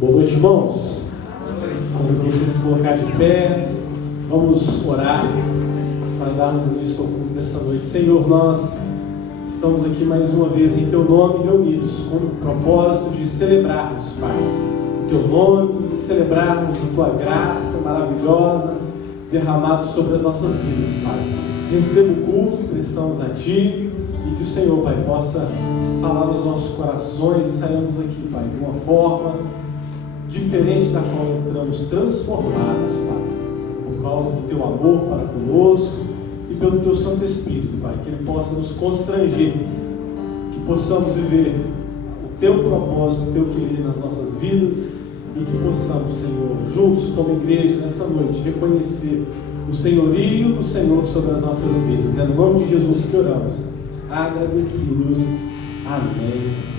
Boa noite, irmãos. Convido você a se colocar de pé. Vamos orar para darmos início ao culto dessa noite. Senhor, nós estamos aqui mais uma vez em Teu nome reunidos com o propósito de celebrarmos, Pai, o Teu nome, celebrarmos a Tua graça maravilhosa derramada sobre as nossas vidas, Pai. Receba o culto que prestamos a Ti e que o Senhor, Pai, possa falar nos nossos corações e saímos aqui, Pai, de uma forma diferente da qual entramos, transformados, Pai, por causa do Teu amor para conosco e pelo Teu Santo Espírito, Pai, que Ele possa nos constranger, que possamos viver o Teu propósito, o Teu querer nas nossas vidas e que possamos, Senhor, juntos como igreja nessa noite, reconhecer o senhorio do Senhor sobre as nossas vidas. É no nome de Jesus que oramos, agradecidos. Amém. Amém.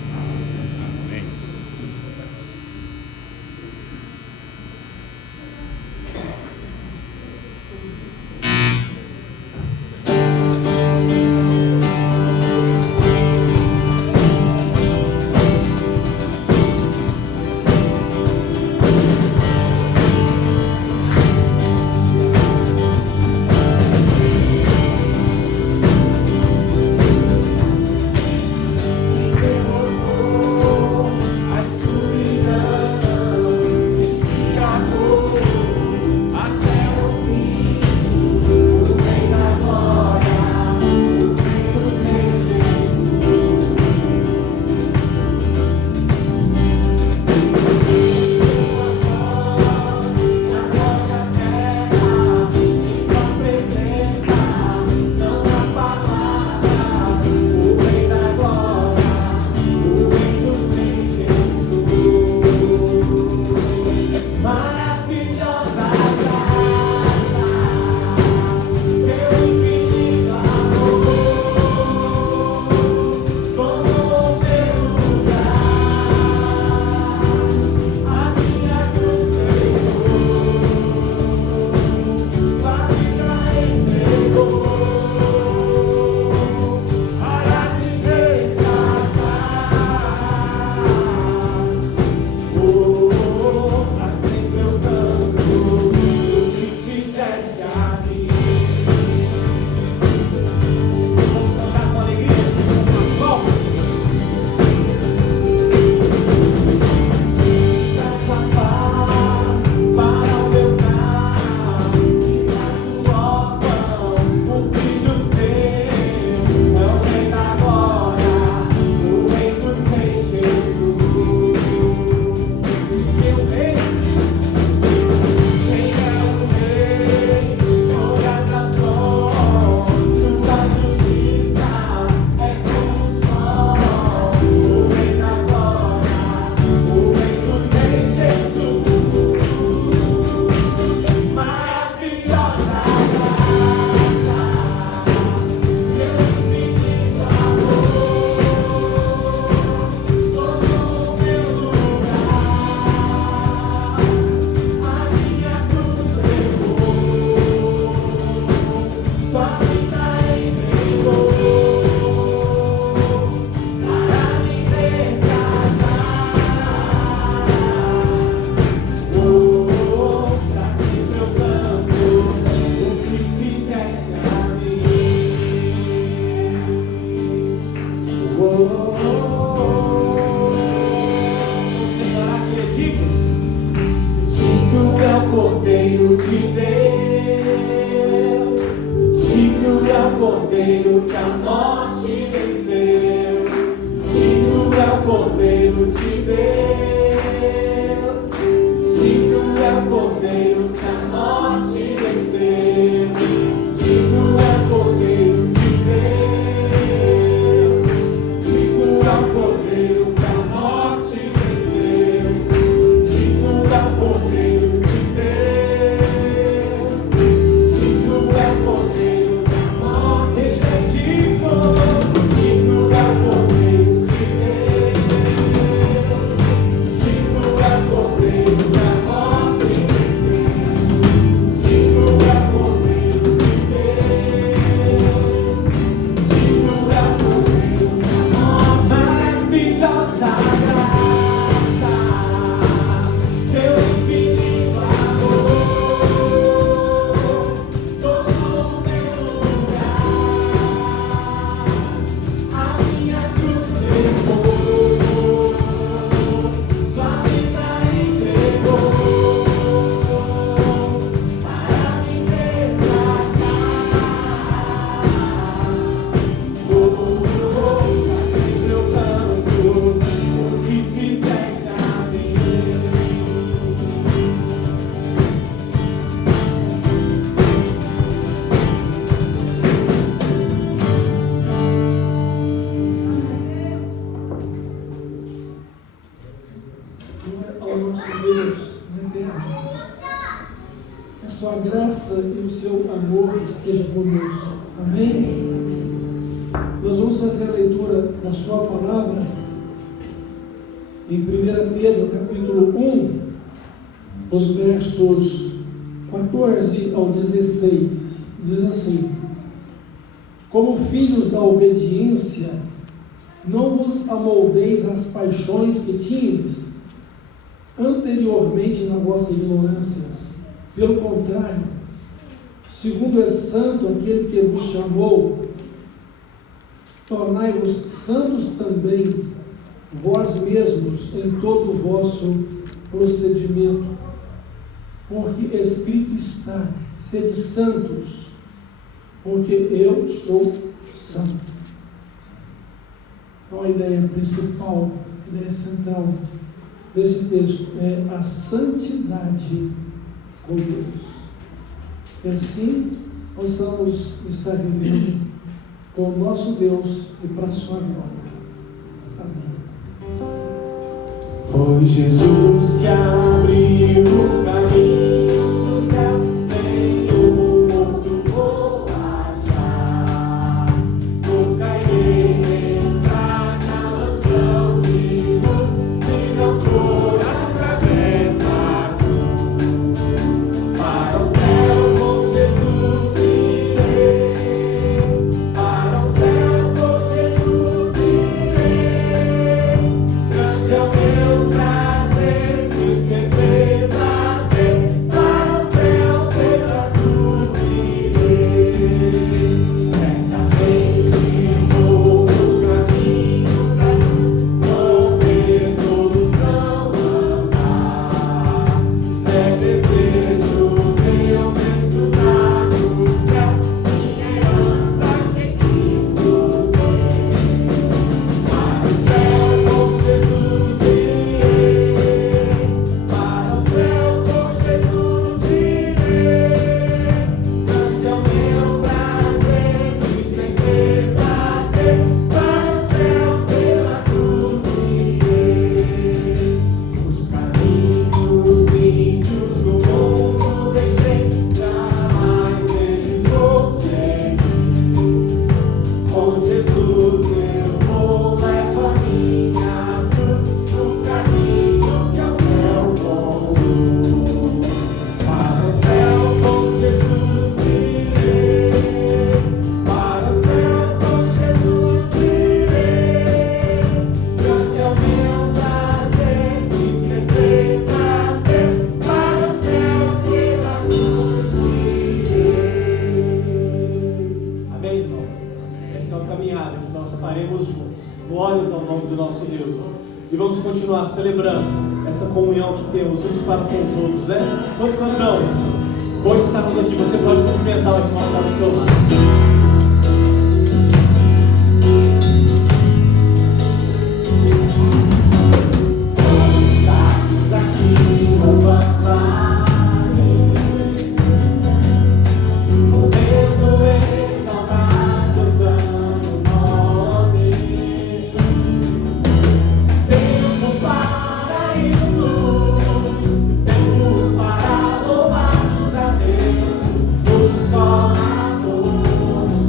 nosso Deus eterno, a sua graça e o seu amor estejam conosco. Amém? Nós vamos fazer a leitura da sua palavra em 1 Pedro, capítulo 1, os versos 14 ao 16. Diz assim: como filhos da obediência, não vos amoldeis às paixões que tinhas anteriormente na vossa ignorância. Pelo contrário, segundo é santo aquele que vos chamou, tornai-vos santos também vós mesmos em todo o vosso procedimento, porque escrito está: sede santos, porque eu sou santo. Então a ideia principal, a ideia central deste texto é a santidade com Deus. E assim possamos estar vivendo com o nosso Deus e para a sua glória. Amém. Foi Jesus que abriu o caminho do céu, nenhum outro vou achar. Nunca irei entrar na mansão de Deus, se não for através da cruz. Para o céu com Jesus irei, para o céu com Jesus irei. Grande é o meu prazer, que certeza tem, para o céu pela cruz irei. Certamente vou no caminho da luz, com resolução andar. É desejo meu desfrutar do céu, minha herança que Cristo tem. Para o céu com Jesus irei, para o céu com Jesus irei. Grande é o meu prazer, de certeza ter, para o céu pela cruz irei. Os caminhos ímpios do mundo deixei, jamais eles vou seguir. Com Jesus eu vou, levo a minha cruz, no caminho que ao céu conduz. Para o céu com Jesus irei, para o céu com Jesus irei. Grande é o meu prazer, de certeza ter, para o céu pela cruz irei. Amém, irmãos? Essa é uma caminhada que nós faremos juntos. Glórias ao nome do nosso Deus. E vamos continuar celebrando essa comunhão que temos uns para com os outros, né? Quando cantamos, bom estarmos aqui. Você pode cumprimentar o irmão que está do seu lado. Estamos aqui louvando, podendo exaltar seu santo nome. Tempo para isso, tempo para louvarmos a Deus, o só amor.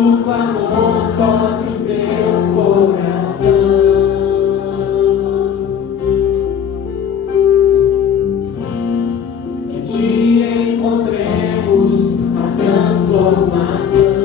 nosso clamor toque o teu coração. Que te encontremos a transformação.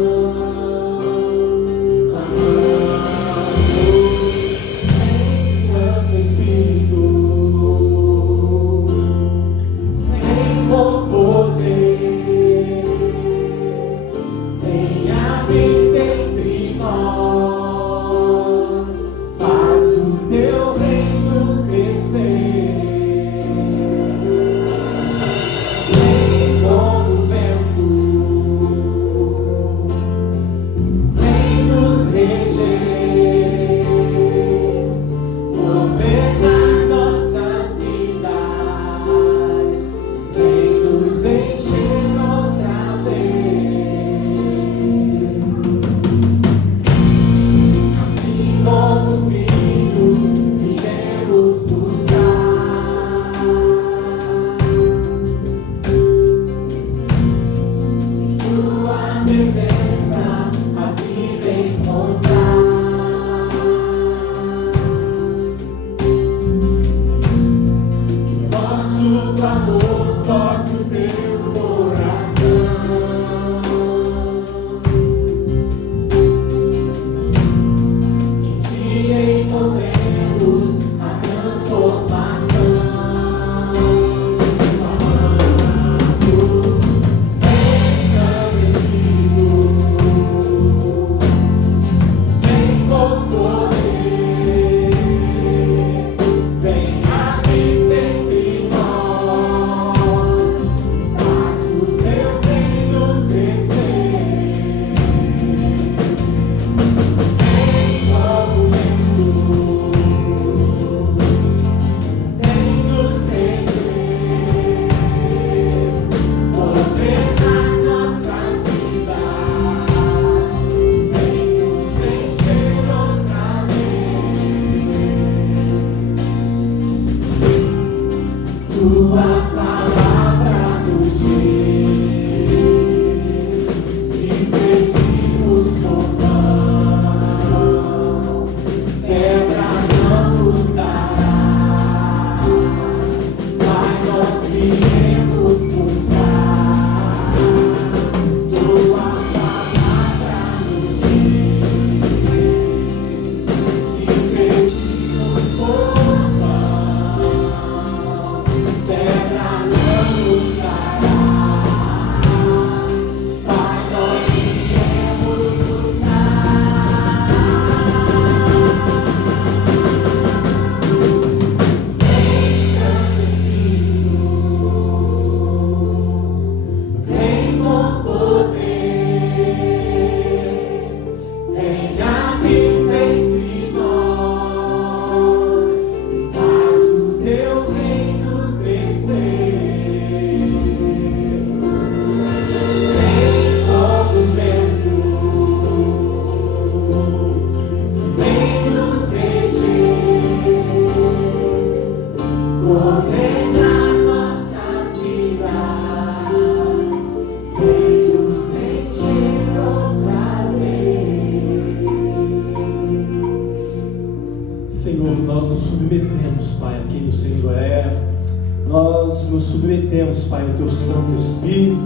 Pai, o teu Santo Espírito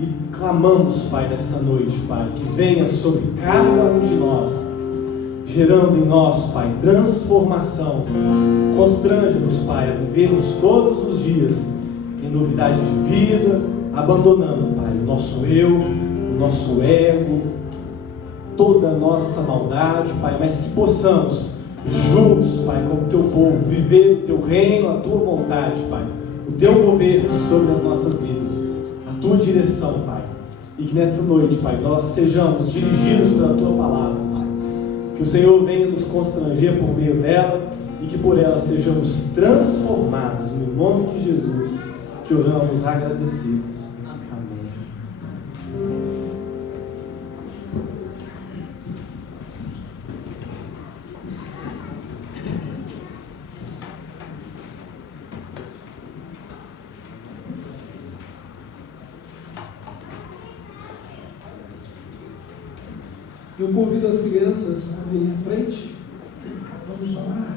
e clamamos, Pai, nessa noite, Pai, que venha sobre cada um de nós, gerando em nós, Pai, transformação. Constranja-nos, Pai, a vivermos todos os dias em novidade de vida, abandonando, Pai, o nosso eu, o nosso ego, toda a nossa maldade, Pai, mas que possamos juntos, Pai, como teu povo, viver o teu reino, a tua vontade, Pai, o teu governo sobre as nossas vidas, a tua direção, Pai. E que nessa noite, Pai, nós sejamos dirigidos pela tua palavra, Pai. Que o Senhor venha nos constranger por meio dela e que por ela sejamos transformados no nome de Jesus, que oramos agradecidos. Amém. Eu convido as crianças a virem à frente. Vamos orar.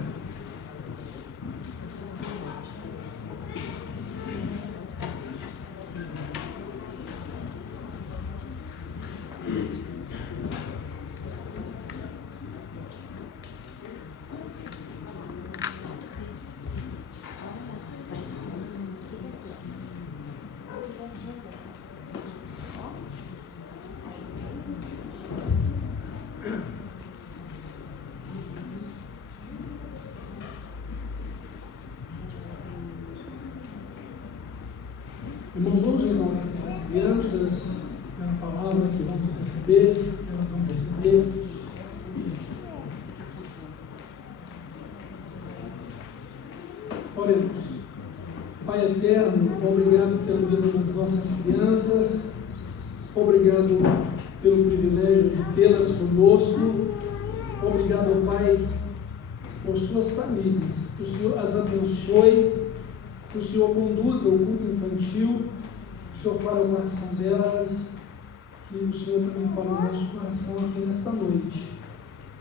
Irmãos, vamos orar as crianças, a palavra que vamos receber, elas vão receber. Oremos. Pai eterno, obrigado pela vida das nossas crianças, obrigado pelo privilégio de tê-las conosco, obrigado, Pai, por suas famílias, que o Senhor as abençoe, que o Senhor conduza o culto infantil, que o Senhor fale o coração delas, que o Senhor também fale o nosso coração aqui nesta noite.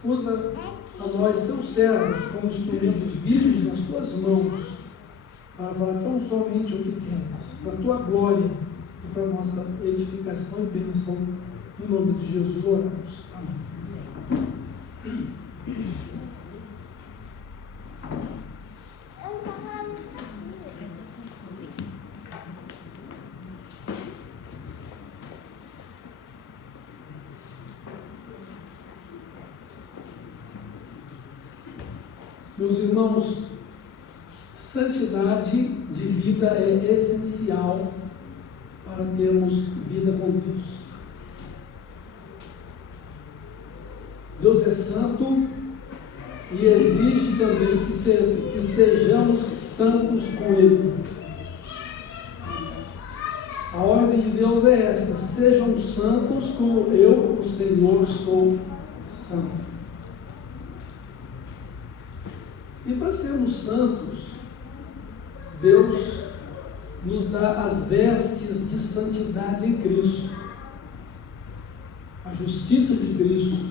Usa a nós, teus servos, como instrumentos vivos nas tuas mãos, para falar tão somente o que temos, para a tua glória e para a nossa edificação e bênção. Em nome de Jesus oramos. Amém. Meus irmãos, santidade de vida é essencial para termos vida com Deus. Deus é santo e exige também que estejamos santos com Ele. A ordem de Deus é esta: sejam santos como eu, o Senhor, sou santo. E para sermos santos, Deus nos dá as vestes de santidade em Cristo, a justiça de Cristo,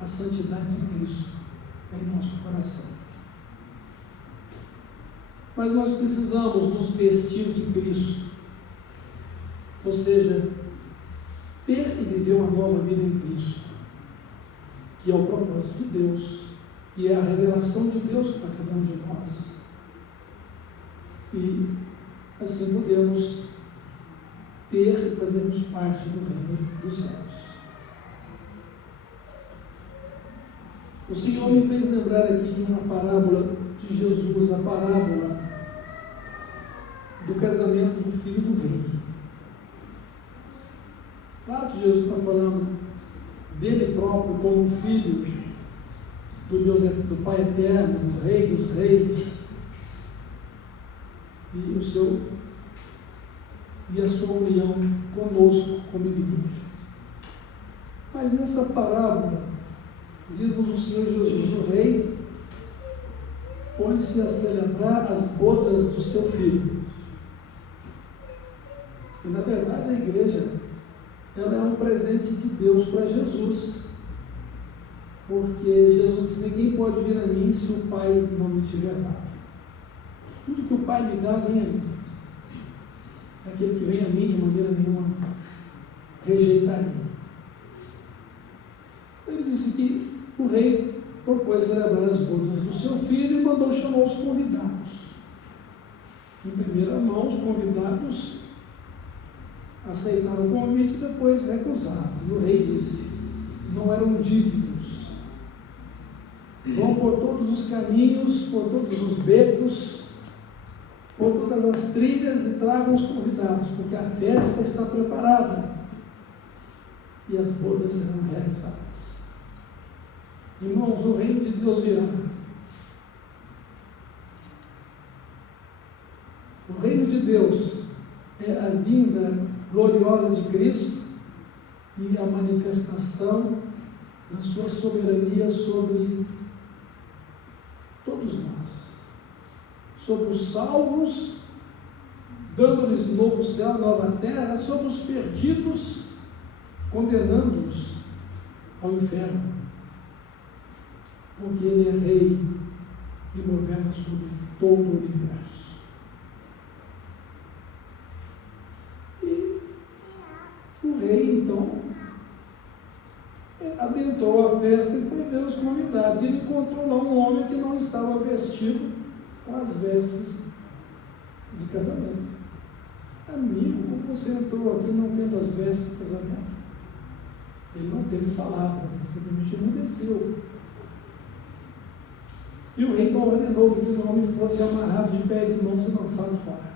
a santidade de Cristo em nosso coração. Mas nós precisamos nos vestir de Cristo, ou seja, ter e viver uma nova vida em Cristo, que é o propósito de Deus, que é a revelação de Deus para cada um de nós. E assim podemos ter e fazermos parte do reino dos céus. O Senhor me fez lembrar aqui de uma parábola de Jesus, a parábola do casamento do filho do rei. Claro que Jesus está falando dele próprio como filho do Deus, do Pai eterno, do Rei dos reis, e a sua união conosco como igreja. Mas nessa parábola, diz-nos o Senhor Jesus, o rei põe-se a celebrar as bodas do seu filho. E na verdade a igreja, ela é um presente de Deus para Jesus, porque Jesus disse: ninguém pode vir a mim se o Pai não me tiver dado. Tudo que o Pai me dá, vem a mim. Aquele que vem a mim, de maneira nenhuma, rejeitaria. Ele disse que o rei propôs celebrar as bodas do seu filho e mandou chamar os convidados. Em primeira mão, os convidados aceitaram o convite e depois recusaram. E o rei disse: não eram dignos. Vão por todos os caminhos, por todos os becos, por todas as trilhas e tragam os convidados, porque a festa está preparada e as bodas serão realizadas. Irmãos, o reino de Deus virá. O reino de Deus é a vinda gloriosa de Cristo e a manifestação da sua soberania sobre todos nós, sobre os salvos, dando-lhes novo céu, nova terra, sobre os perdidos, condenando-os ao inferno, porque ele é rei e governa sobre todo o universo. E o rei, então, adentrou a festa e foi ver os convidados. Ele encontrou lá um homem que não estava vestido com as vestes de casamento. Amigo, como você entrou aqui não tendo as vestes de casamento? Ele não teve palavras, ele simplesmente emudeceu. E o rei então ordenou que aquele homem fosse amarrado de pés e mãos e lançado fora,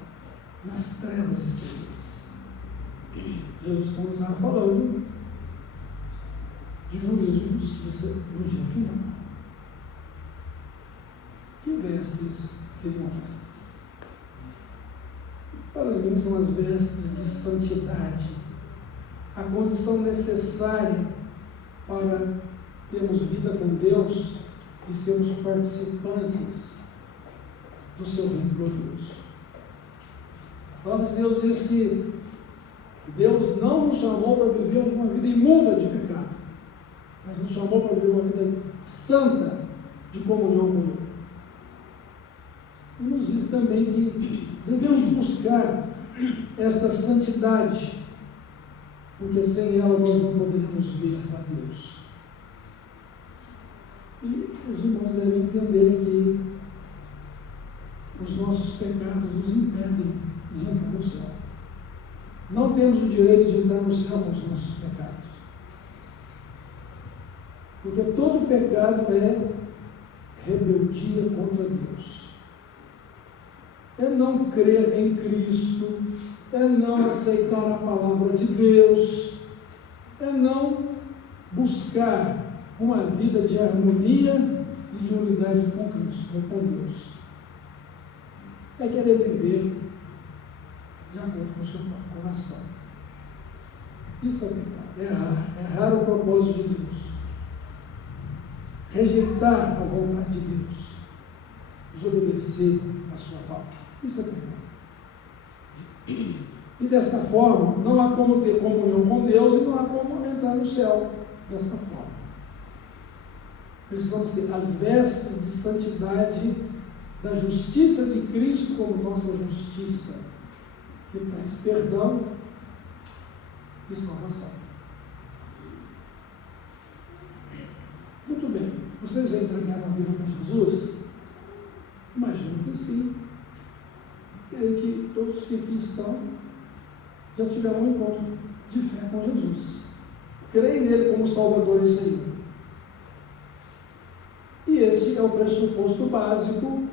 nas trevas exteriores. Jesus então estava falando de juízo e justiça no dia final. Que vestes seriam estas? Para mim são as vestes de santidade, a condição necessária para termos vida com Deus e sermos participantes do seu reino glorioso. A palavra de Deus diz que Deus não nos chamou para vivermos uma vida imunda de pecado, mas nos chamou para viver uma vida santa de comunhão com Ele. E nos diz também que devemos buscar esta santidade, porque sem ela nós não poderíamos ver a Deus. E os irmãos devem entender que os nossos pecados nos impedem de entrar no céu. Não temos o direito de entrar no céu com os nossos pecados. Porque todo pecado é rebeldia contra Deus. É não crer em Cristo, é não aceitar a palavra de Deus, é não buscar uma vida de harmonia e de unidade com Cristo, com Deus. É querer viver de acordo com o seu próprio coração. Isso é pecado, errar o propósito de Deus, rejeitar a vontade de Deus, desobedecer a sua palavra. Isso é pecado. E desta forma, não há como ter comunhão com Deus e não há como entrar no céu desta forma. Precisamos ter as vestes de santidade da justiça de Cristo como nossa justiça, que traz perdão e salvação. Muito bem, vocês já entregaram a vida com Jesus? Imagino que sim. Creio que todos que aqui estão já tiveram um encontro de fé com Jesus. Creem nele como Salvador e Senhor. E este é o pressuposto básico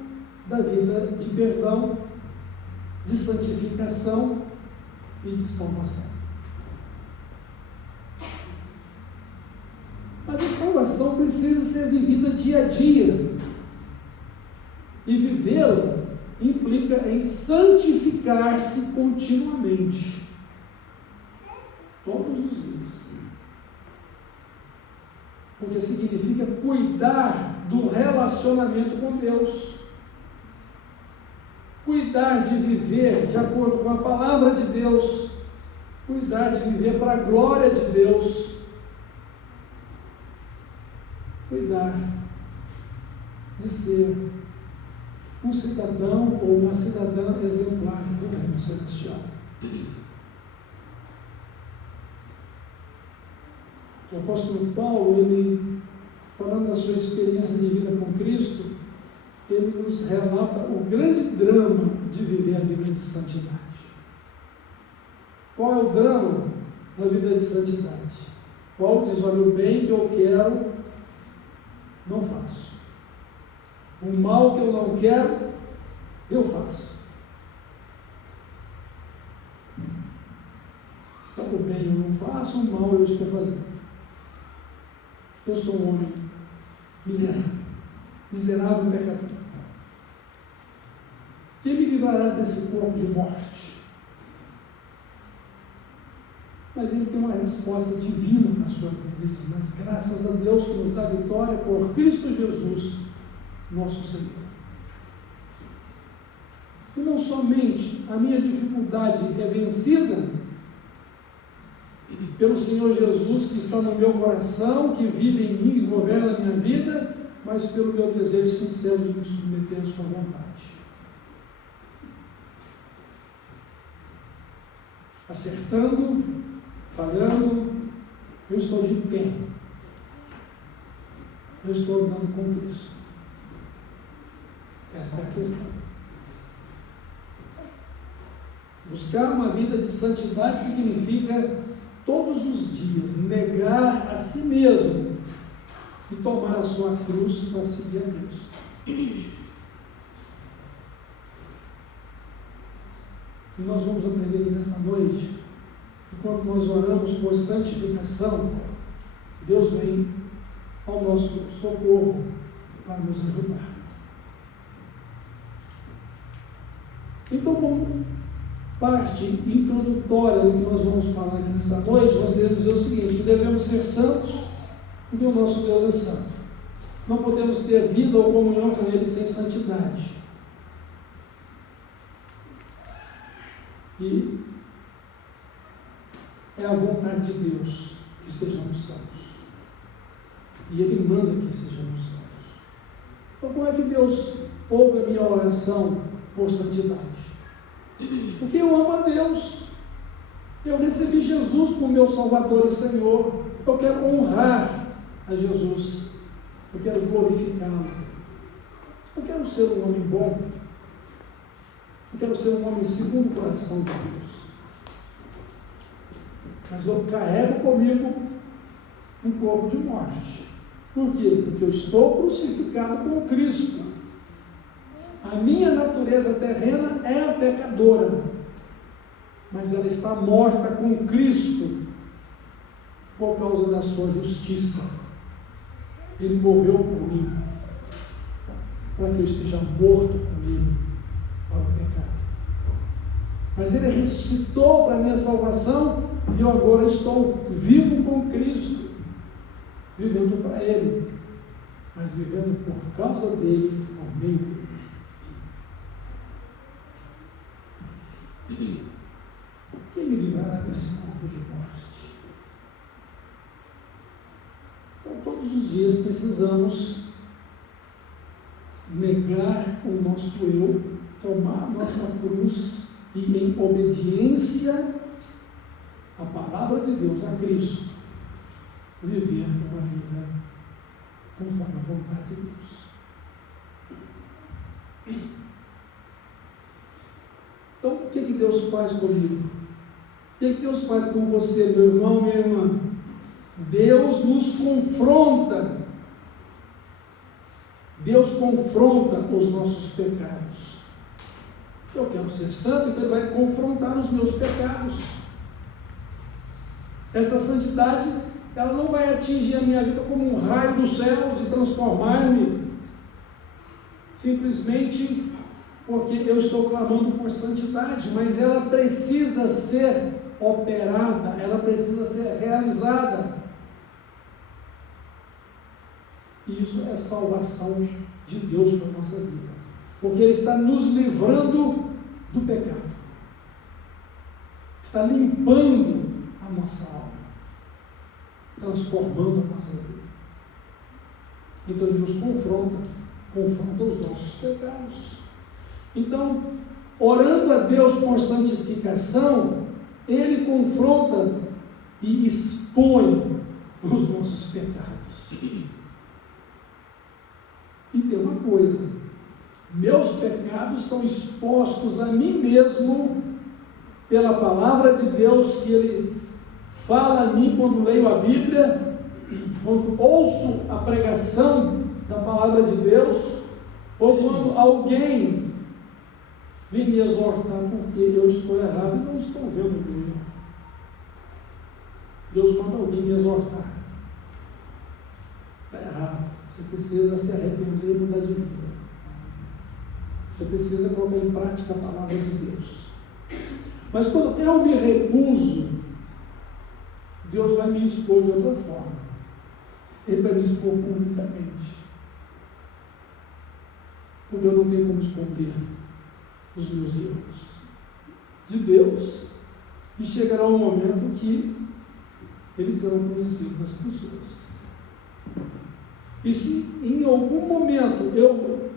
da vida de perdão, de santificação e de salvação. Mas a salvação precisa ser vivida dia a dia. E vivê-la implica em santificar-se continuamente. Todos os dias. Porque significa cuidar do relacionamento com Deus. Cuidar de viver de acordo com a palavra de Deus. Cuidar de viver para a glória de Deus. Cuidar de ser um cidadão ou uma cidadã exemplar do reino celestial. O apóstolo Paulo, ele, falando da sua experiência de vida com Cristo, ele nos relata o grande drama de viver a vida de santidade. Qual é o drama da vida de santidade? Paulo diz: olha, o bem que eu quero, não faço. O mal que eu não quero, eu faço. Então, o bem eu não faço, o mal eu estou fazendo. Eu sou um homem miserável pecador. Quem me livrará desse corpo de morte? Mas ele tem uma resposta divina para a sua vida. Ele diz: mas graças a Deus que nos dá vitória por Cristo Jesus, nosso Senhor. E não somente a minha dificuldade é vencida, pelo Senhor Jesus que está no meu coração, que vive em mim e governa a minha vida, mas pelo meu desejo sincero de me submeter à sua vontade. Acertando, falhando, eu estou de pé. Eu estou andando com Cristo. Esta é a questão. Buscar uma vida de santidade significa todos os dias negar a si mesmo e tomar a sua cruz para seguir a Cristo. E nós vamos aprender aqui nesta noite que quando nós oramos por santificação, Deus vem ao nosso socorro para nos ajudar. Então, como parte introdutória do que nós vamos falar aqui nesta noite, nós devemos dizer o seguinte: que devemos ser santos, porque o nosso Deus é santo. Não podemos ter vida ou comunhão com Ele sem santidade. E é a vontade de Deus que sejamos santos. E Ele manda que sejamos santos. Então, como é que Deus ouve a minha oração por santidade? Porque eu amo a Deus. Eu recebi Jesus como meu Salvador e Senhor. Eu quero honrar a Jesus. Eu quero glorificá-lo. Eu quero ser um homem bom. Eu quero ser um homem segundo o coração de Deus. Mas eu carrego comigo um corpo de morte. Por quê? Porque eu estou crucificado com Cristo. A minha natureza terrena é a pecadora, mas ela está morta com Cristo por causa da sua justiça. Ele morreu por mim, para que eu esteja morto com Ele para o pecado. Mas Ele ressuscitou para a minha salvação e eu agora estou vivo com Cristo, vivendo para Ele, mas vivendo por causa dEle, ao meio dEle. Quem me livrará desse corpo de morte? Então, todos os dias precisamos negar o nosso eu, tomar a nossa cruz e, em obediência à palavra de Deus, a Cristo, viver uma vida conforme a vontade de Deus. Então, o que Deus faz comigo? O que Deus faz com você, meu irmão, minha irmã? Deus nos confronta. Deus confronta os nossos pecados. Eu quero ser santo, então Ele vai confrontar os meus pecados. Essa santidade, ela não vai atingir a minha vida como um raio dos céus e transformar-me simplesmente porque eu estou clamando por santidade, mas ela precisa ser operada, ela precisa ser realizada. E isso é salvação de Deus para a nossa vida, porque Ele está nos livrando do pecado, está limpando a nossa alma, transformando a nossa vida. Então Ele nos confronta os nossos pecados. Então, orando a Deus por santificação, Ele confronta e expõe os nossos pecados. E tem uma coisa: meus pecados são expostos a mim mesmo pela palavra de Deus, que Ele fala a mim quando leio a Bíblia, quando ouço a pregação da palavra de Deus, ou quando alguém vem me exortar porque eu estou errado e não estou vendo o meu erro. Deus manda alguém me exortar. Está errado. Você precisa se arrepender e mudar de vida. Você precisa colocar em prática a palavra de Deus. Mas quando eu me recuso, Deus vai me expor de outra forma. Ele vai me expor publicamente. Porque eu não tenho como esconder os meus erros de Deus. E chegará um momento que eles serão conhecidos das pessoas. E se em algum momento eu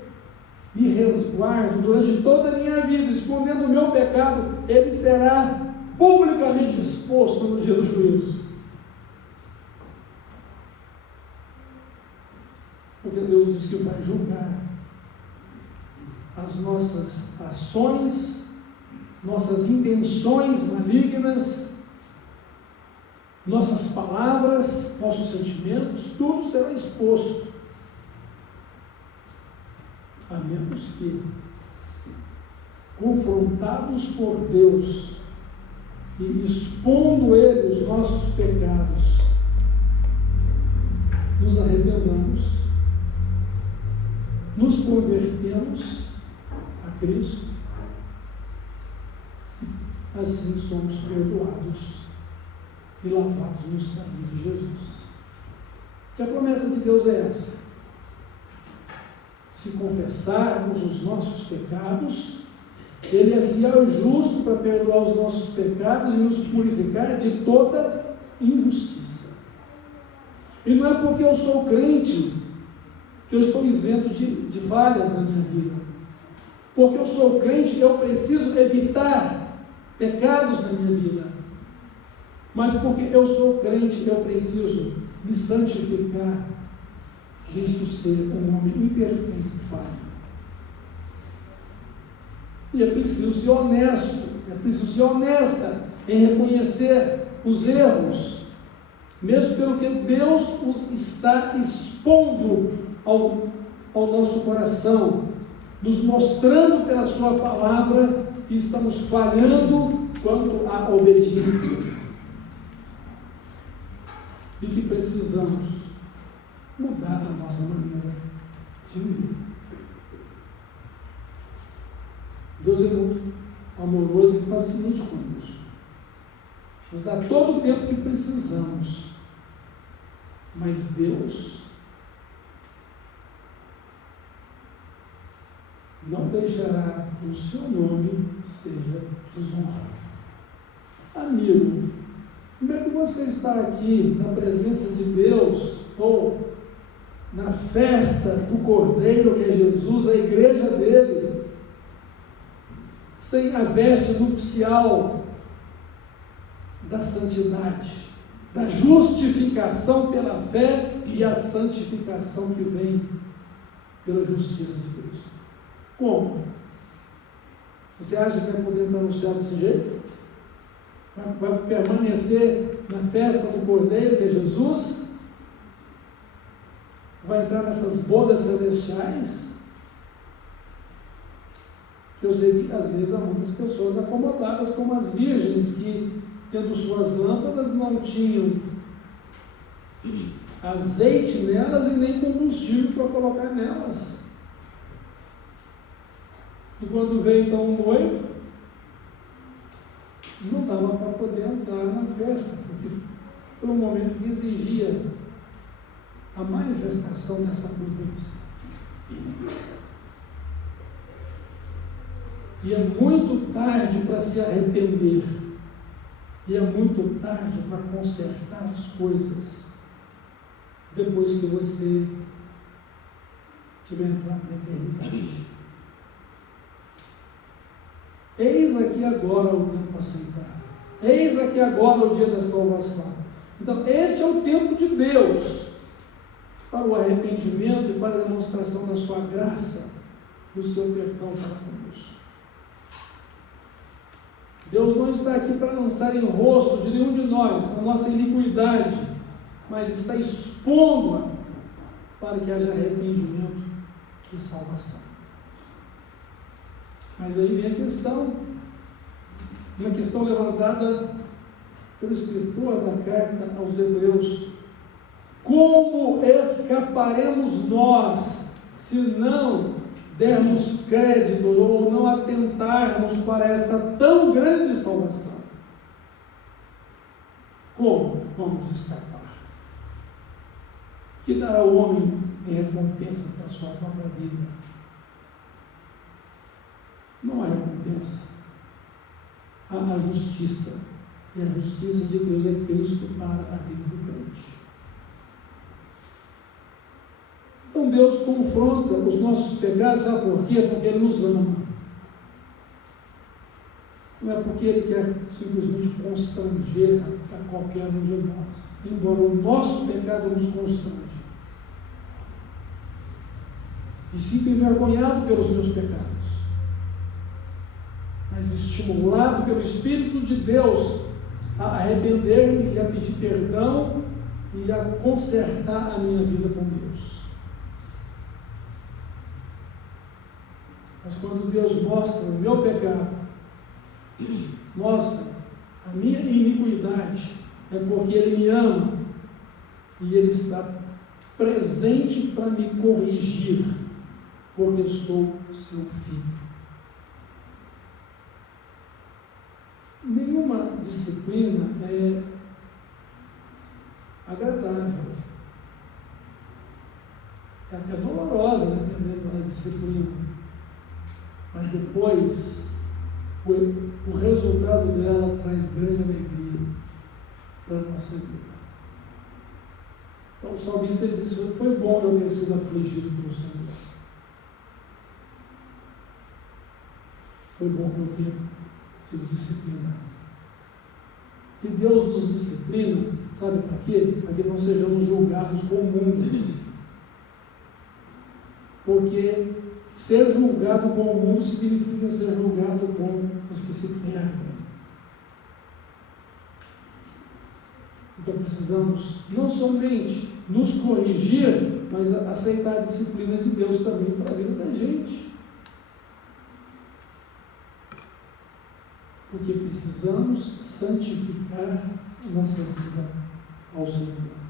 me resguardo durante toda a minha vida, escondendo o meu pecado, ele será publicamente exposto no dia do juízo. Porque Deus diz que vai julgar as nossas ações, nossas intenções malignas, nossas palavras, nossos sentimentos, tudo será exposto. A menos que, confrontados por Deus e expondo Ele os nossos pecados, nos arrependamos, nos convertemos a Cristo, assim somos perdoados e lavados no sangue de Jesus. Que a promessa de Deus é essa: se confessarmos os nossos pecados, Ele é fiel e justo para perdoar os nossos pecados e nos purificar de toda injustiça. E não é porque eu sou crente que eu estou isento de falhas na minha vida. Porque eu sou crente, eu preciso evitar pecados na minha vida. Mas porque eu sou crente, eu preciso me santificar, visto ser um homem imperfeito e falho. E é preciso ser honesto, é preciso ser honesta em reconhecer os erros, mesmo pelo que Deus os está expondo ao nosso coração, nos mostrando pela sua palavra que estamos falhando quanto à obediência e que precisamos mudar a nossa maneira de viver. Deus é muito amoroso e paciente conosco, nos dá todo o tempo que precisamos, mas Deus não deixará que o seu nome seja desonrado. Amigo, como é que você está aqui na presença de Deus, ou na festa do Cordeiro que é Jesus, a igreja dele, sem a veste nupcial da santidade, da justificação pela fé e a santificação que vem pela justiça de Cristo? Como? Você acha que vai poder entrar no céu desse jeito? Vai permanecer na festa do Cordeiro, que é Jesus? Vai entrar nessas bodas celestiais? Eu sei que às vezes há muitas pessoas acomodadas como as virgens que, tendo suas lâmpadas, não tinham azeite nelas e nem combustível para colocar nelas. E quando veio então o noivo, não dava para poder entrar na festa, porque foi um momento que exigia a manifestação dessa prudência. E é muito tarde para se arrepender, e é muito tarde para consertar as coisas, depois que você tiver entrado na eternidade. Eis aqui agora o tempo aceitado. Eis aqui agora o dia da salvação. Então, este é o tempo de Deus para o arrependimento e para a demonstração da sua graça e o seu perdão para conosco. Deus não está aqui para lançar em rosto de nenhum de nós a nossa iniquidade, mas está expondo-a para que haja arrependimento e salvação. Mas aí vem a questão, uma questão levantada pelo escritor da carta aos Hebreus: como escaparemos nós se não dermos crédito ou não atentarmos para esta tão grande salvação? Como vamos escapar? Que dará o homem em recompensa para a sua própria vida? Não há recompensa. Há a justiça E a justiça de Deus é Cristo para a vida do crente. Então Deus confronta os nossos pecados, sabe por quê? Porque Ele nos ama. Não é porque Ele quer simplesmente constranger a qualquer um de nós, embora o nosso pecado nos constrange. E sinto envergonhado pelos meus pecados, mas estimulado pelo Espírito de Deus a arrepender-me e a pedir perdão e a consertar a minha vida com Deus. Mas quando Deus mostra o meu pecado, mostra a minha iniquidade, é porque Ele me ama e Ele está presente para me corrigir, porque eu sou seu filho. Nenhuma disciplina é agradável, é até dolorosa, dependendo da disciplina, mas depois o resultado dela traz grande alegria para a nossa vida. Então o salmista disse: foi bom eu ter sido afligido pelo Senhor, foi bom eu ter sido disciplinado. E Deus nos disciplina, sabe para quê? Para que não sejamos julgados com o mundo. Porque ser julgado com o mundo significa ser julgado com os que se perdem. Então precisamos não somente nos corrigir, mas aceitar a disciplina de Deus também para a vida da gente. Porque precisamos santificar a nossa vida ao Senhor.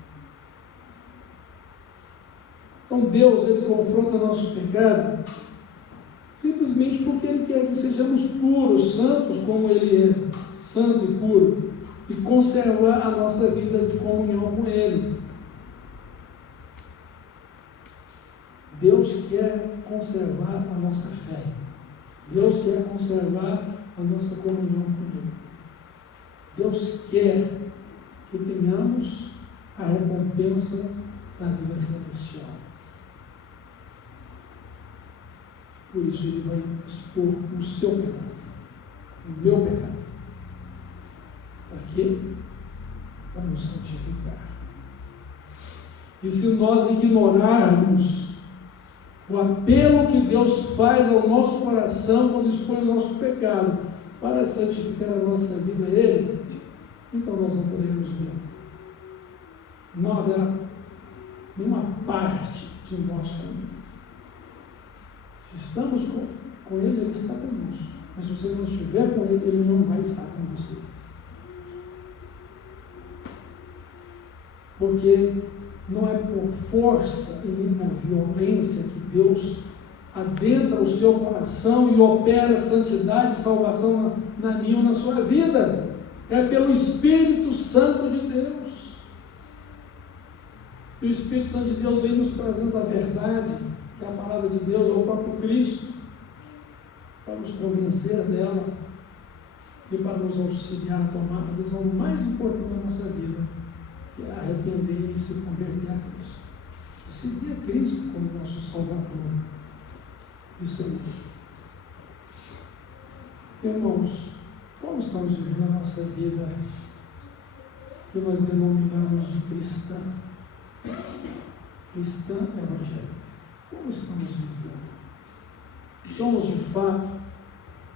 Então Deus, Ele confronta nosso pecado simplesmente porque Ele quer que sejamos puros, santos como Ele é, santo e puro, e conservar a nossa vida de comunhão com Ele. Deus quer conservar a nossa fé. Deus quer conservar a nossa comunhão com Ele. Deus quer que tenhamos a recompensa da vida celestial. Por isso Ele vai expor o seu pecado, o meu pecado. Para quê? Para nos santificar. E se nós ignorarmos o apelo que Deus faz ao nosso coração quando expõe o nosso pecado para santificar a nossa vida a Ele, então nós não poderemos ver. Não haverá nenhuma parte de nós com Ele. Se estamos com Ele, Ele está conosco. Mas se você não estiver com Ele, Ele não vai estar com você. Porque não é por força e nem por violência que Deus adentra o seu coração e opera santidade e salvação na minha ou na sua vida. É pelo Espírito Santo de Deus. E o Espírito Santo de Deus vem nos trazendo a verdade, que é a palavra de Deus, é o próprio Cristo, para nos convencer dela e para nos auxiliar a tomar a decisão mais importante da nossa vida, que é arrepender e se converter a Cristo. E seguir a Cristo como nosso Salvador e Senhor. Irmãos, como estamos vivendo a nossa vida que nós denominamos de cristã? Cristã evangélica. Como estamos vivendo? Somos de fato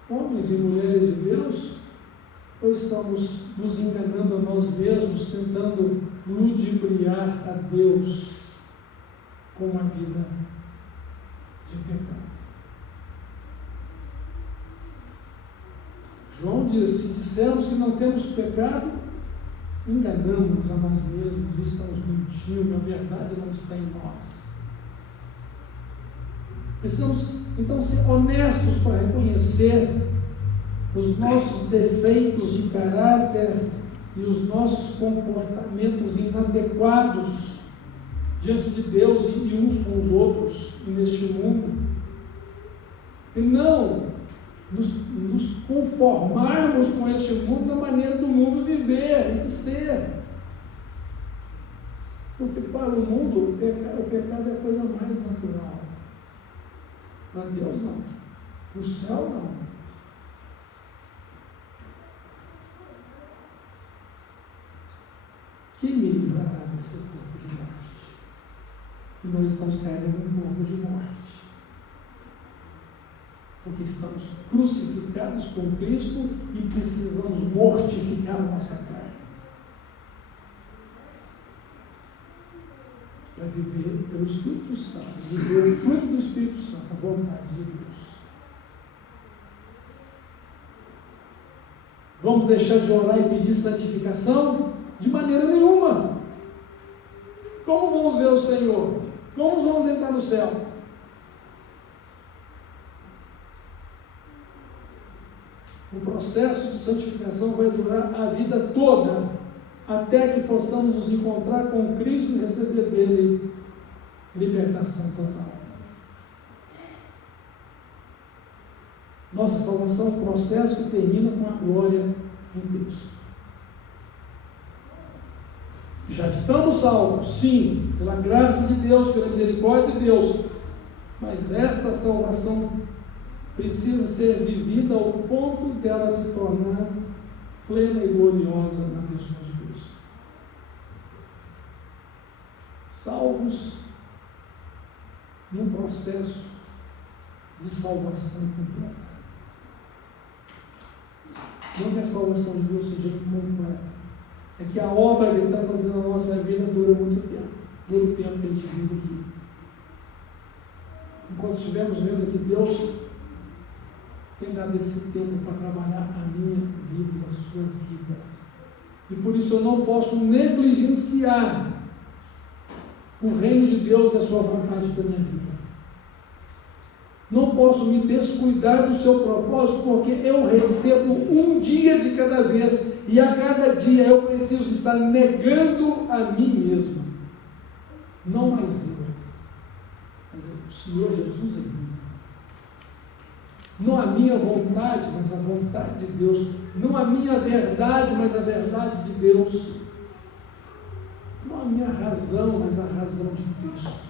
homens e mulheres de Deus? Ou estamos nos enganando a nós mesmos, tentando ludibriar a Deus com uma vida de pecado? João diz: se dissermos que não temos pecado, enganamos a nós mesmos, estamos mentindo, a verdade não está em nós. Precisamos então ser honestos para reconhecer os nossos defeitos de caráter e os nossos comportamentos inadequados diante de Deus e uns com os outros e neste mundo. E não nos conformarmos com este mundo na maneira do mundo viver e de ser. Porque para o mundo o pecado é a coisa mais natural. Para Deus não. Para o céu não. Quem me livrará desse corpo de morte? E nós estamos carregando um corpo de morte. Porque estamos crucificados com Cristo e precisamos mortificar a nossa carne. Para viver pelo Espírito Santo, viver o fruto do Espírito Santo, a vontade de Deus. Vamos deixar de orar e pedir santificação? De maneira nenhuma. Como vamos ver o Senhor? Como vamos entrar no céu? O processo de santificação vai durar a vida toda, até que possamos nos encontrar com Cristo e receber dele libertação total. Nossa salvação é um processo que termina com a glória em Cristo. Já estamos salvos, sim, pela graça de Deus, pela misericórdia de Deus, mas esta salvação precisa ser vivida ao ponto dela se tornar plena e gloriosa na pessoa de Cristo. Salvos num processo de salvação completa. Não que a salvação de Deus seja completa, é que a obra que Ele está fazendo na nossa vida dura muito tempo. Dura o tempo que a gente vive aqui. Enquanto estivermos vendo aqui, Deus tem dado esse tempo para trabalhar a minha vida e a sua vida. E por isso eu não posso negligenciar o reino de Deus e a sua vontade para a minha vida. Não posso me descuidar do seu propósito, porque eu recebo um dia de cada vez, e a cada dia eu preciso estar negando a mim mesmo. Não mais eu, mas o Senhor Jesus em mim. Não a minha vontade, mas a vontade de Deus. Não a minha verdade, mas a verdade de Deus. Não a minha razão, mas a razão de Cristo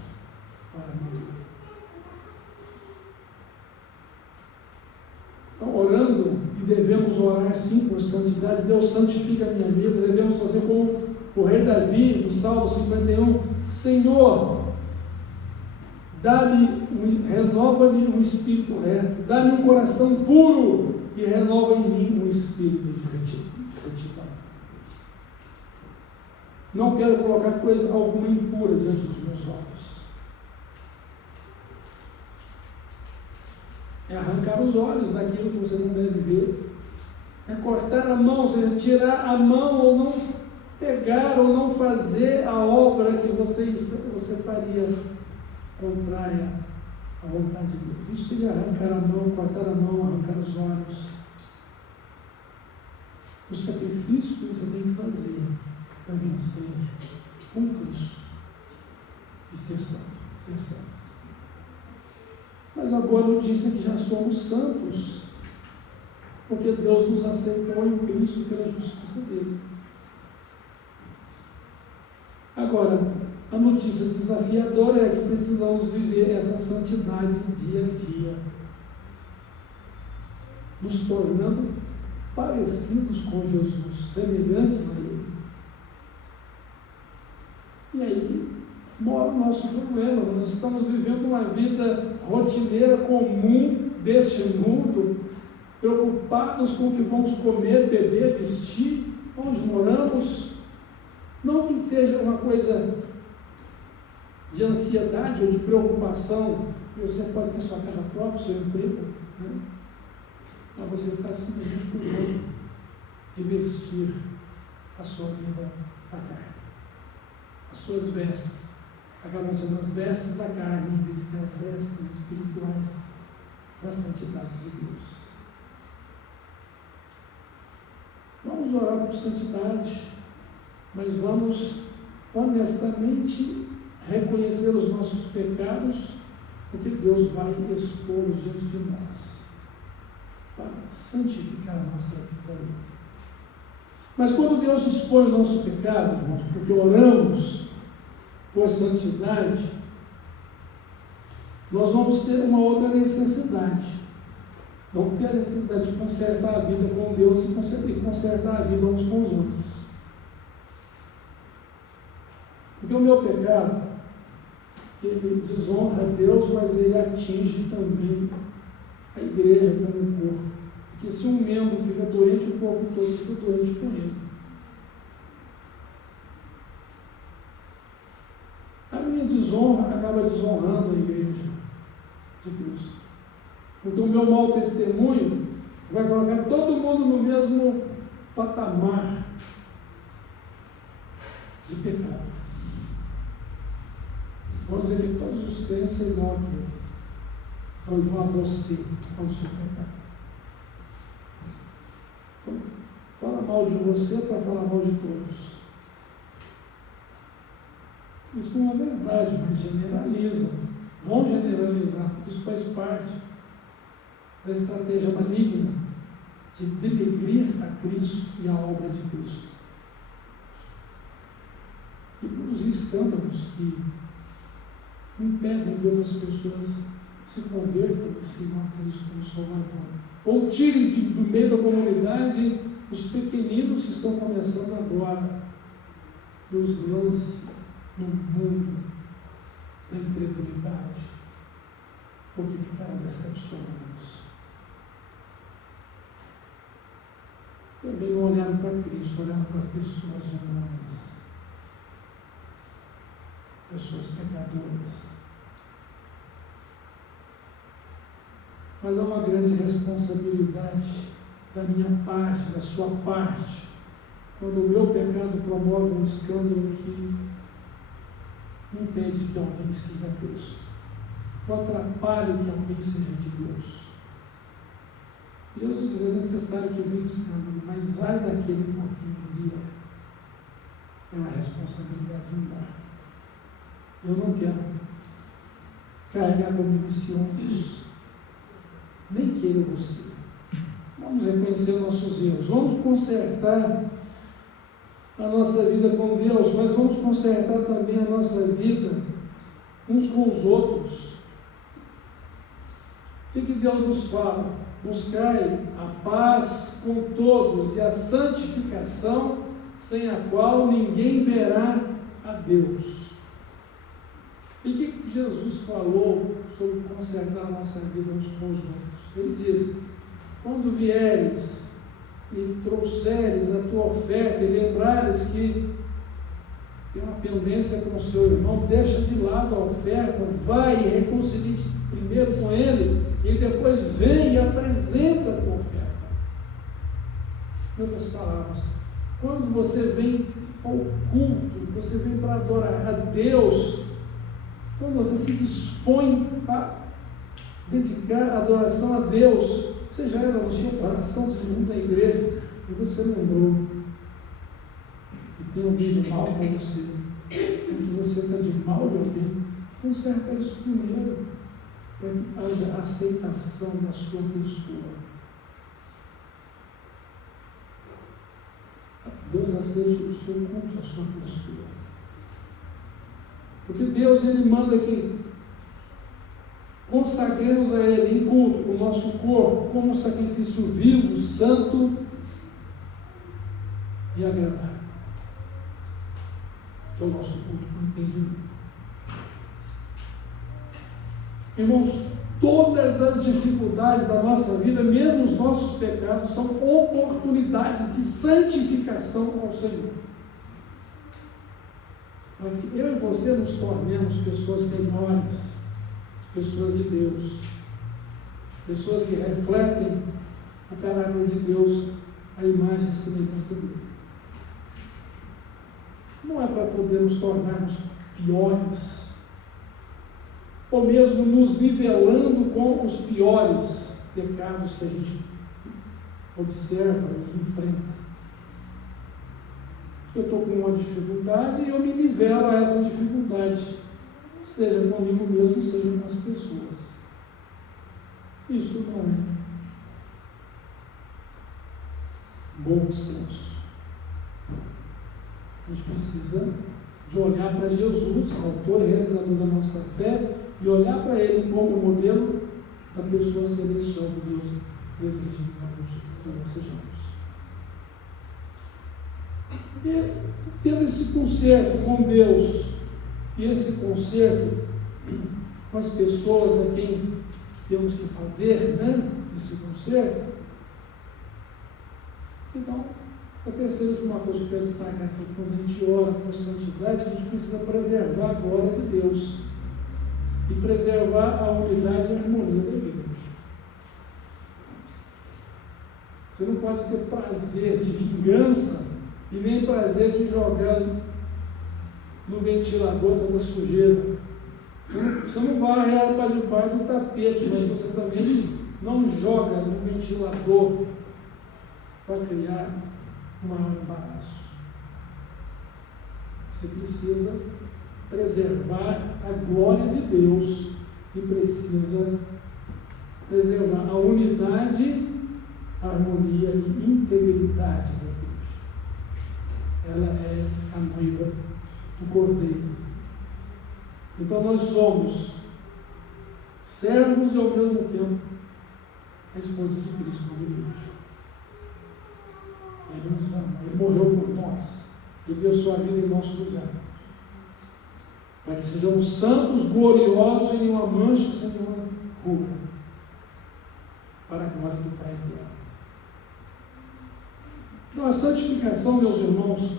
para a minha vida. Então, orando, e devemos orar sim por santidade, Deus santifica a minha vida, devemos fazer como o rei Davi, no Salmo 51, Senhor, renova-me um espírito reto, dá-me um coração puro e renova em mim um espírito de retidão. Não quero colocar coisa alguma impura diante dos meus olhos. É arrancar os olhos daquilo que você não deve ver. É cortar a mão, ou seja, tirar a mão ou não pegar ou não fazer a obra que você faria contrária à vontade de Deus. Isso seria arrancar a mão, cortar a mão, arrancar os olhos. O sacrifício que você tem que fazer para vencer com Cristo e ser santo. Mas a boa notícia é que já somos santos, porque Deus nos aceitou em Cristo pela justiça dele. Agora, a notícia desafiadora é que precisamos viver essa santidade dia a dia, nos tornando parecidos com Jesus, semelhantes a Ele. E aí que mora o nosso problema. Nós estamos vivendo uma vida rotineira comum deste mundo, preocupados com o que vamos comer, beber, vestir, onde moramos. Não que seja uma coisa de ansiedade ou de preocupação, você pode ter sua casa própria, seu emprego, né? Mas você está simplesmente cuidando de vestir a sua vida da carne. As suas vestes acabam sendo as vestes da carne, em vez de ser as vestes espirituais da santidade de Deus. Vamos orar por santidade, mas vamos honestamente reconhecer os nossos pecados, porque Deus vai expô-los diante de nós. para santificar a nossa vida. Mas quando Deus expõe o nosso pecado, irmãos, porque oramos por santidade, nós vamos ter uma outra necessidade. Vamos ter a necessidade de consertar a vida com Deus e consertar a vida uns com os outros. Porque o meu pecado, ele desonra a Deus, mas ele atinge também a igreja como um corpo. Porque se um membro fica doente, o corpo todo fica doente com ele. A minha desonra acaba desonrando a igreja de Cristo. Porque o meu mau testemunho vai colocar todo mundo no mesmo patamar de pecado. Vamos dizer que todos os crentes são igual a Deus, ou igual a você, ao seu pecado. Então, fala mal de você para falar mal de todos. Isso não é verdade, mas generaliza. Vão generalizar, porque isso faz parte da estratégia maligna de denegrir a Cristo e a obra de Cristo. E produzir escândalos que impedem que outras pessoas se convertam e sigam a Cristo como Salvador. Ou tirem do meio da comunidade os pequeninos que estão começando agora e os lancem no mundo da incredulidade, porque ficaram decepcionados. Também não olharam para Cristo, olharam para pessoas humanas, pessoas pecadoras. Mas há uma grande responsabilidade da minha parte, da sua parte, quando o meu pecado promove um escândalo que impede que alguém siga Cristo, ou atrapalhe que alguém seja de Deus. Deus diz, é necessário que venha escândalo, mas ai daquele por quem ele é uma responsabilidade minha. Eu não quero carregar comigo esse ônibus, nem queira você. Vamos reconhecer nossos erros, vamos consertar a nossa vida com Deus, mas vamos consertar também a nossa vida uns com os outros. O que Deus nos fala? Buscai a paz com todos e a santificação, sem a qual ninguém verá a Deus. E o que Jesus falou sobre consertar a nossa vida uns com os outros? Ele diz, quando vieres e trouxeres a tua oferta e lembrares que tem uma pendência com o seu irmão, deixa de lado a oferta, vai e reconcilie primeiro com ele e depois vem e apresenta a tua oferta. Em outras palavras, quando você vem ao culto, você vem para adorar a Deus, quando você se dispõe a dedicar a adoração a Deus, seja ela no seu coração, seja junto à igreja, e você lembrou que tem alguém de mal com você, e que você está de mal de alguém, conserta isso primeiro, para que haja aceitação da sua pessoa. Deus aceite o seu culto, a sua pessoa. Porque Deus, Ele manda que consagremos a Ele em culto o nosso corpo como um sacrifício vivo, santo e agradável. Que é o nosso culto com entendimento. Irmãos, todas as dificuldades da nossa vida, mesmo os nossos pecados, são oportunidades de santificação ao Senhor. Para que eu e você nos tornemos pessoas melhores, pessoas de Deus, pessoas que refletem o caráter de Deus, a imagem e semelhança dele. Não é para poder nos tornarmos piores, ou mesmo nos nivelando com os piores pecados que a gente observa e enfrenta. Eu estou com uma dificuldade e eu me nivelo a essa dificuldade, seja comigo mesmo, seja com as pessoas. Isso não é bom senso. A gente precisa de olhar para Jesus, autor e realizador da nossa fé, e olhar para Ele como modelo da pessoa celestial que Deus deseja que nós sejamos. E tendo esse concerto com Deus e esse concerto com as pessoas a quem temos que fazer, né, esse concerto, então, a terceira e última coisa que eu quero destacar aqui, quando a gente ora por santidade, a gente precisa preservar a glória de Deus e preservar a unidade e a harmonia da igreja. Você não pode ter prazer de vingança e nem prazer de jogar no ventilador toda a sujeira. Você não varre ela para debaixo do tapete, mas você também não joga no ventilador para criar um maior embaraço. Você precisa preservar a glória de Deus e precisa preservar a unidade, a harmonia e integridade da igreja. Ela é a noiva do Cordeiro. Então nós somos servos e ao mesmo tempo a esposa de Cristo na igreja. Ele nos ama, Ele morreu por nós, Ele deu sua vida em nosso lugar, para que sejamos santos, gloriosos, sem nenhuma mancha, sem nenhuma ruga, para a glória do Pai eterno. Então a santificação, meus irmãos,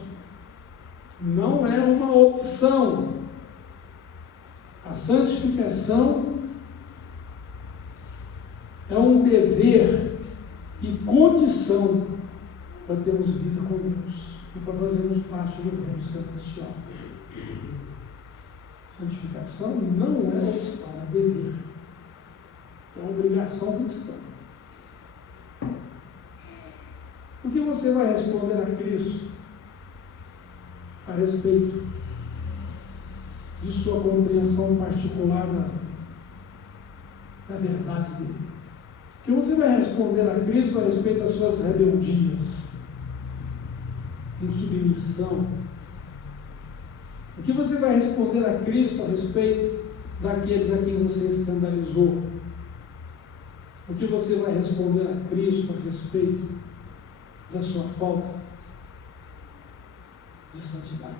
não é uma opção. A santificação é um dever e condição para termos vida com Deus e para fazermos parte do reino celestial. Santificação não é opção, é dever. É uma obrigação cristã. O que você vai responder a Cristo a respeito de sua compreensão particular da verdade dele? O que você vai responder a Cristo a respeito das suas rebeldias, insubmissão? O que você vai responder a Cristo a respeito daqueles a quem você escandalizou? O que você vai responder a Cristo a respeito da sua falta de santidade?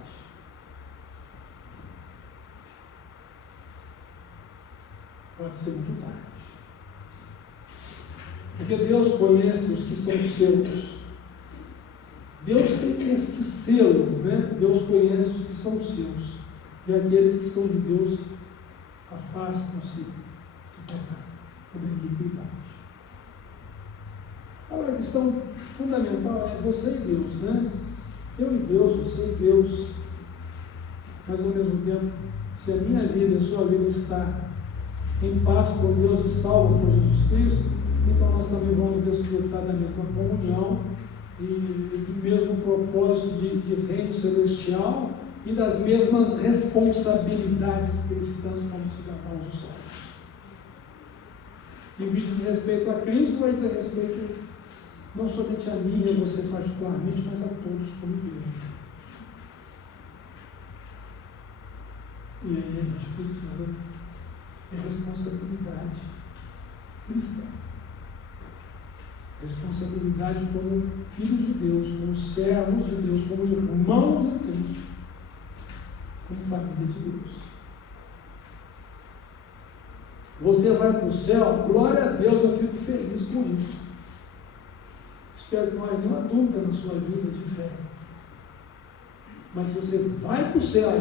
Pode ser muito tarde. Porque Deus conhece os que são seus. Deus tem esse selo, né? Deus conhece os que são seus. E aqueles que são de Deus afastam-se do pecado, da iniquidade. Agora, a questão fundamental é você e Deus, né? Eu e Deus, você e Deus. Mas ao mesmo tempo, se a minha vida e a sua vida está em paz com Deus e salva por Jesus Cristo, então nós também vamos desfrutar da mesma comunhão e do mesmo propósito de reino celestial e das mesmas responsabilidades cristãs como cidadãos dos céus. E o que diz respeito a Cristo vai dizer respeito não somente a mim e a você particularmente, mas a todos como igreja. E aí a gente precisa ter responsabilidade cristã. Responsabilidade como filhos de Deus, como servos de Deus, como irmãos em Cristo, como família de Deus. Você vai para o céu, glória a Deus, eu fico feliz com isso. Espero que não haja nenhuma dúvida na sua vida de fé. Mas se você vai para o céu,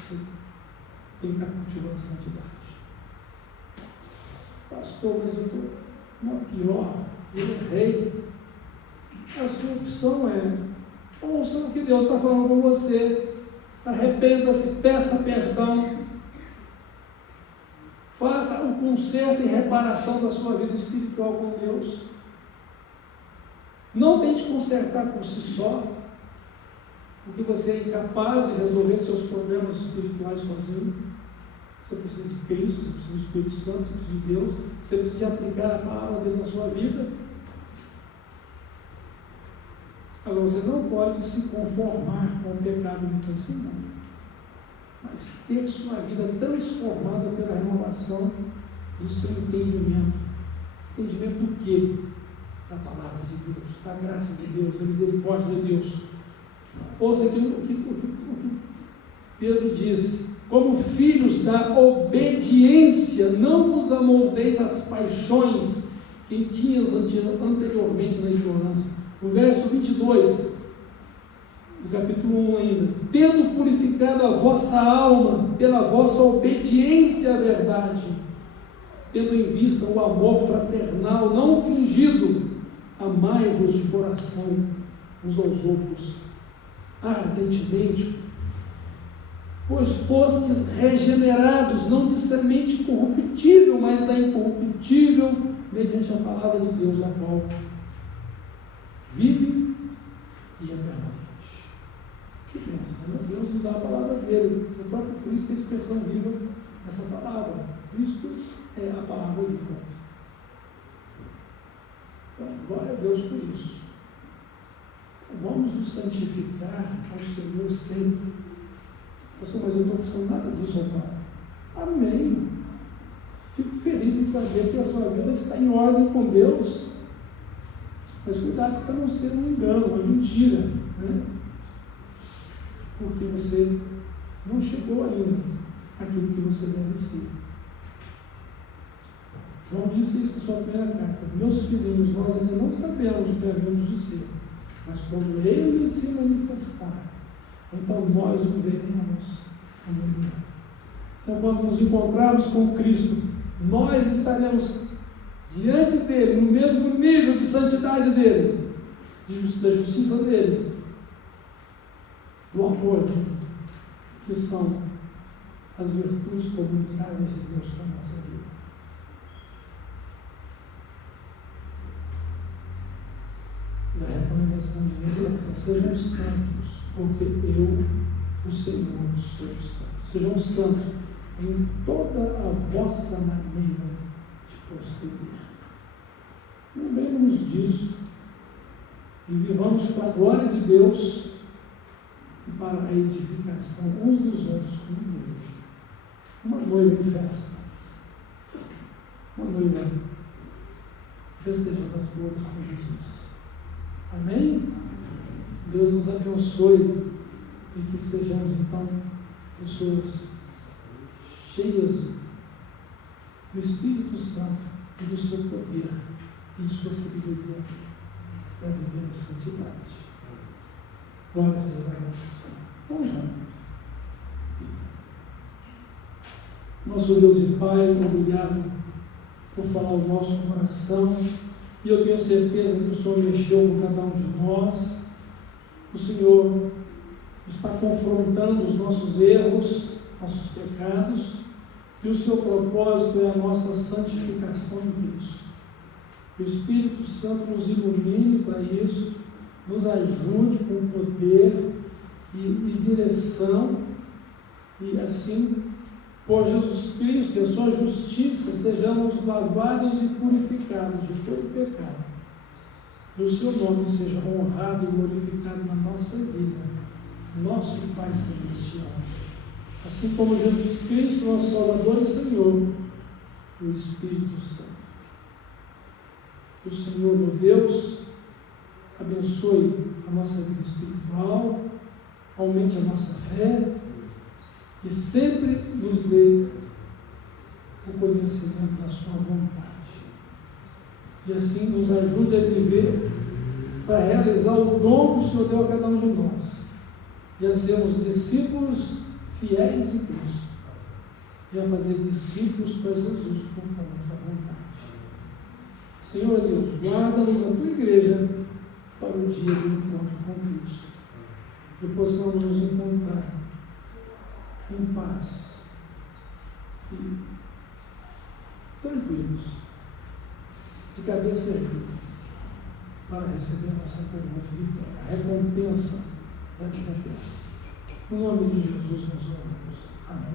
você tem que estar cultivando santidade. Pastor, mas eu estou uma pior, eu errei. A sua opção é: ouça o que Deus está falando com você, arrependa-se, peça perdão, faça o conserto e reparação da sua vida espiritual com Deus. Não tente consertar por si só, porque você é incapaz de resolver seus problemas espirituais sozinho. Você precisa de Cristo, você precisa do Espírito Santo, você precisa de Deus, você precisa de aplicar a palavra dele na sua vida. Agora, você não pode se conformar com o pecado desse mundo, mas ter sua vida transformada pela renovação do seu entendimento. Entendimento do quê? Da palavra de Deus, da graça de Deus, da misericórdia de Deus. Ouça aqui o que Pedro diz: como filhos da obediência, não vos amoldeis às paixões que tinhas anteriormente na ignorância. O verso 22, do capítulo 1 ainda: tendo purificado a vossa alma pela vossa obediência à verdade, tendo em vista o amor fraternal não fingido, amai-vos de coração uns aos outros ardentemente, pois fostes regenerados, não de semente corruptível, mas da incorruptível, mediante a palavra de Deus, a qual vive e é permanente. Que bênção, né? Deus nos dá a palavra dele. O próprio Cristo é a expressão viva dessa palavra. Cristo é a palavra viva. Então, glória a Deus por isso. Vamos nos santificar ao Senhor sempre. Pastor, mas eu não estou precisando nada disso agora. Amém. Fico feliz em saber que a sua vida está em ordem com Deus. Mas cuidado para não ser um engano, uma mentira, né? Porque você não chegou ainda àquilo que você deve ser. João disse isso em sua primeira carta: meus filhinhos, nós ainda não sabemos o que havemos de ser, mas quando ele se manifestar, então nós o veremos como ele é. Então, quando nos encontrarmos com Cristo, nós estaremos diante dele, no mesmo nível de santidade dele, da justiça dele, do amor dele, que são as virtudes comunicáveis de Deus com a nossa vida. E a recomendação de Deus é essa: sejam santos, porque eu, o Senhor, sou santo. Sejam santos em toda a vossa maneira de proceder. Lembremos disso e vivamos para a glória de Deus e para a edificação uns dos outros como igreja. Uma noiva em festa, uma noiva festejando as bodas com Jesus. Amém? Deus nos abençoe e que sejamos então pessoas cheias do Espírito Santo e do seu poder e de sua sabedoria para viver em santidade. Glória seja a Deus. Vamos lá. Nosso Deus e Pai, obrigado por falar o nosso coração, e eu tenho certeza que o Senhor mexeu com cada um de nós. O Senhor está confrontando os nossos erros, nossos pecados, e o seu propósito é a nossa santificação em Cristo. Que o Espírito Santo nos ilumine para isso, nos ajude com poder e direção, e assim, por Jesus Cristo e a sua justiça, sejamos lavados e purificados de todo pecado. E o seu nome seja honrado e glorificado na nossa vida, nosso Pai Celestial. Assim como Jesus Cristo, nosso Salvador e Senhor, e o Espírito Santo. Que o Senhor, meu Deus, abençoe a nossa vida espiritual, aumente a nossa fé e sempre nos dê o conhecimento da sua vontade. E assim nos ajude a viver para realizar o dom que o Senhor deu a cada um de nós e a sermos discípulos fiéis de Cristo e a fazer discípulos para Jesus conforme a tua vontade. Senhor Deus, guarda-nos a tua igreja para o dia do encontro com Cristo, que possamos nos encontrar em paz e tranquilos, de cabeça erguida, para receber a nossa coroa de vitória, a recompensa da vida eterna. No nome de Jesus nós oramos. Amém.